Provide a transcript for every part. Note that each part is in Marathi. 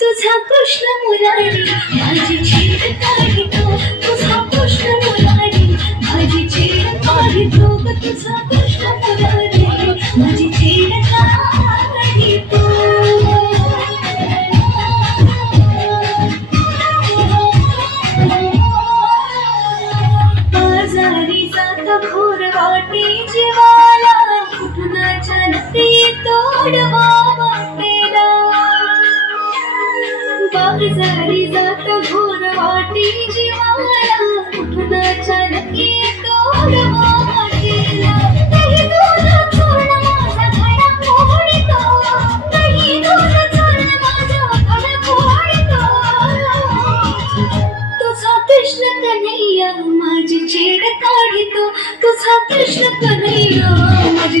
तुझा कृष्ण मुरारी माझी चीड काढतो तुझा कृष्ण मुरारी माझी चीड काढतो तुझा कृष्ण मुरारी माझी चीड काढतो बाजारी जात घोर वाटे जीवाला कुठून अचानक तोडवा जात घोर वाटे जीवाला कुठुनाच्या नदी वाटेला काही दूर माझा घडा काही दूर माझा घडा तुझा कृष्ण कन्हैया माझी छेड काढितो. तुझा कृष्ण कन्हैया माझी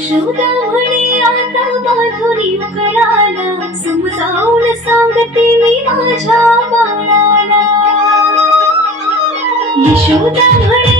यशोदा म्हणे आता माधुरी कळाला समजावून सांगते मी माझ्या बाळाला. यशोदा म्हणे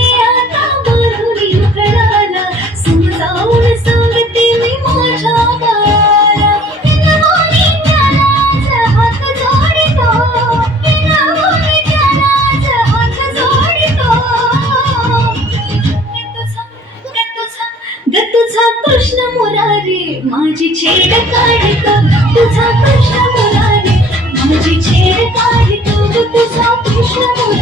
रे माझी छेड काढितो तुझा कृष्ण मुरारी. माझी छेड काढितो तुझा कृष्ण मुरारी.